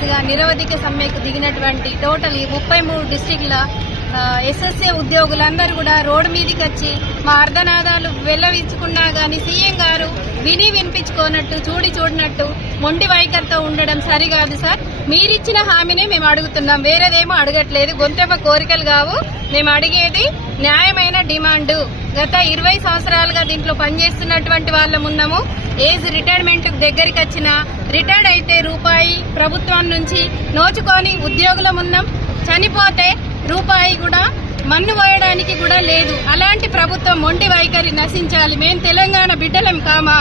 దిశగా నిరవధిక సమ్మెకు దిగినటువంటి టోటల్ ఈ ముప్పై మూడు డిస్టిక్ల ఎస్ఎస్ఏ ఉద్యోగులందరూ కూడా రోడ్డు మీదకి వచ్చి మా అర్ధనాదాలు వెల్లవించుకున్నా కానీ సీఎం గారు విని వినిపించుకోనట్టు చూడి చూడనట్టు మొండి వైఖరితో ఉండడం సరికాదు సార్. మీరిచ్చిన హామీనే మేము అడుగుతున్నాం. వేరేదేమో అడగట్లేదు. గొంతెమ్మ కోరికలు కావు. మేము అడిగేది న్యాయమైన డిమాండ్. గత ఇరవై సంవత్సరాలుగా దీంట్లో పనిచేస్తున్నటువంటి వాళ్ళ ముందము ఏజ్ రిటైర్మెంట్ దగ్గరికి వచ్చిన రిటైర్డ్ అయితే రూపాయి ప్రభుత్వం నుంచి నోచుకొని ఉద్యోగుల ముందం చనిపోతే రూపాయి కూడా మన్ను పోయడానికి కూడా లేదు. అలాంటి ప్రభుత్వం మొండి వైఖరి నశించాలి. మేము తెలంగాణ బిడ్డలం కామా?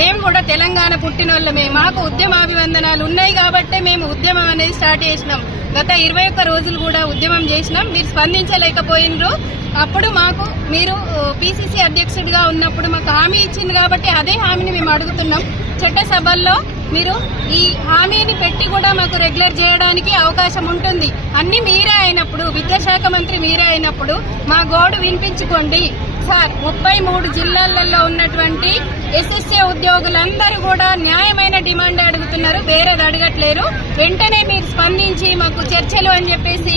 మేము కూడా తెలంగాణ పుట్టినోళ్ళమే. మాకు ఉద్యమాభివందనాలు ఉన్నాయి కాబట్టే మేము ఉద్యమం అనేది స్టార్ట్ చేసినాం. గత ఇరవై ఒక్క రోజులు కూడా ఉద్యమం చేసినాం. మీరు స్పందించలేకపోయినరు. అప్పుడు మాకు మీరు పిసిసి అధ్యక్షుడిగా ఉన్నప్పుడు మాకు హామీ ఇచ్చింది కాబట్టి అదే హామీని మేము అడుగుతున్నాం. చట్టసభల్లో మీరు ఈ హామీని పెట్టి కూడా మాకు రెగ్యులర్ చేయడానికి అవకాశం ఉంటుంది. అన్ని మీరే అయినప్పుడు విద్యాశాఖ మంత్రి మీరే అయినప్పుడు మా గోడు వినిపించుకోండి. సార్ ముప్పై మూడు జిల్లాలలో ఉన్నటువంటి ఎస్ఎస్ఏ ఉద్యోగులందరూ కూడా న్యాయమైన డిమాండ్ అడుగుతున్నారు. వేరేది అడగట్లేరు. వెంటనే మీరు స్పందించి మాకు చర్చలు అని చెప్పేసి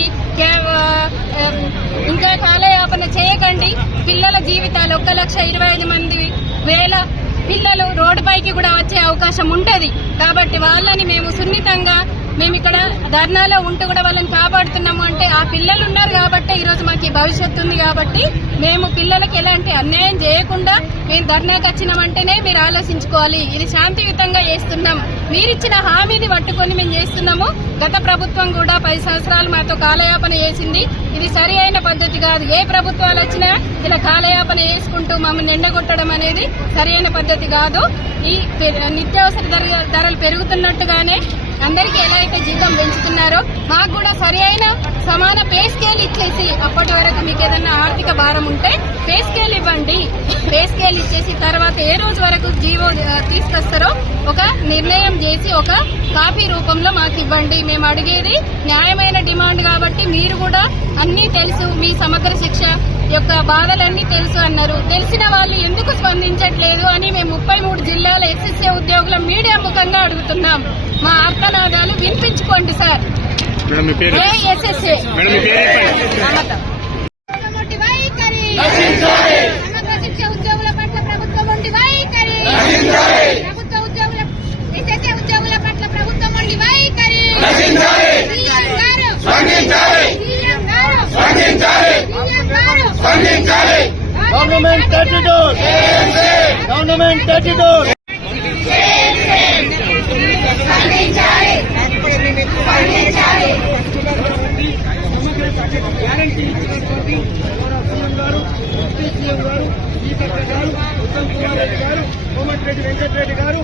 కాలయాపన చేయకండి. పిల్లల జీవితాలు ఒక్క లక్ష ఇరవై ఐదు మంది వేల పిల్లలు రోడ్డుపైకి కూడా వచ్చే అవకాశం ఉంటది. కాబట్టి వాళ్ళని మేము సున్నితంగా మేము ఇక్కడ ధర్నాలో ఉంటూ కూడా వాళ్ళని కాపాడుతున్నాము అంటే ఆ పిల్లలు ఉన్నారు కాబట్టి ఈ రోజు మాకు భవిష్యత్తు ఉంది కాబట్టి మేము పిల్లలకి ఎలాంటి అన్యాయం చేయకుండా మేము ధర్నాకి వచ్చినామంటేనే మీరు ఆలోచించుకోవాలి. ఇది శాంతియుతంగా చేస్తున్నాం. మీరిచ్చిన హామీని పట్టుకొని మేము చేస్తున్నాము. గత ప్రభుత్వం కూడా పది సంవత్సరాలు మాతో కాలయాపన చేసింది. ఇది సరి అయిన పద్ధతి కాదు. ఏ ప్రభుత్వాలు వచ్చినా ఇలా కాలయాపన చేసుకుంటూ మమ్మల్ని ఎండగొట్టడం అనేది సరి అయిన పద్ధతి కాదు. ఈ నిత్యావసర ధర- ధరలు పెరుగుతున్నట్టుగానే అందరికీ ఎలా అయితే జీతం పెంచుతున్నారో మాకు కూడా సరి అయిన సమాన పే స్కేల్ ఇచ్చేసి అప్పటి వరకు మీకు ఏదన్నా ఆర్థిక భారం ఉంటే పే స్కేల్ ఇవ్వండి. పే స్కేల్ ఇచ్చేసి తర్వాత ఏ రోజు వరకు జీవో తీసుకొస్తారో ఒక నిర్ణయం చేసి ఒక కాపీ రూపంలో మాకు ఇవ్వండి. మేము అడిగేది న్యాయమైన డిమాండ్ కాబట్టి మీరు కూడా అన్నీ తెలుసు మీ సమగ్ర శిక్ష యొక్క బాధలన్నీ తెలుసు అన్నారు. తెలిసిన వాళ్ళు ఎందుకు స్పందించట్లేదు అని మేము ముప్పై మూడు జిల్లాల ఎస్ఎస్ఏ ఉద్యోగుల మీడియా ముఖంగా అడుగుతున్నాం. మా ఆర్తనాదాలు వినిపించుకోండి సార్. మేడం మీ పేరు? ఏ SSA? Government attitude! Government attitude! Seethakka garu Uttam Kumar Reddy గారు కోమటిరెడ్డి వెంకటరెడ్డి గారు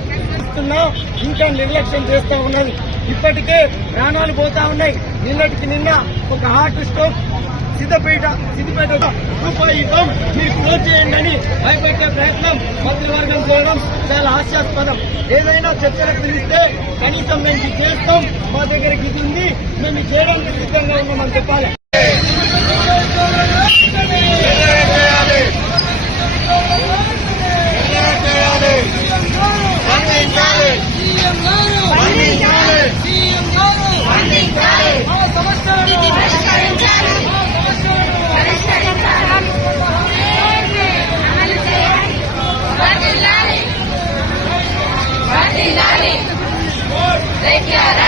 ఇంకా నిర్లక్ష్యం చేస్తూ ఉన్నది ఇప్పటికే ప్రాణాలు పోతా ఉన్నాయి నిన్నటికి నిన్న ఒక హార్ట్ స్ట్రోక్ సిద్ధపేట సిద్దిపేట రూపాయి ఇవ్వం మీరు క్లోజ్ చేయండి అని భయపెట్టే ప్రయత్నం మంత్రివర్గం చేయడం చాలా హాస్యాస్పదం ఏదైనా చర్చలకు పిలిస్తే కనీసం మేము ఇది చేస్తాం మా దగ్గరికి ఇది ఉంది. మేము చేయడానికి సిద్ధంగా ఉన్నామని చెప్పాలి. Take your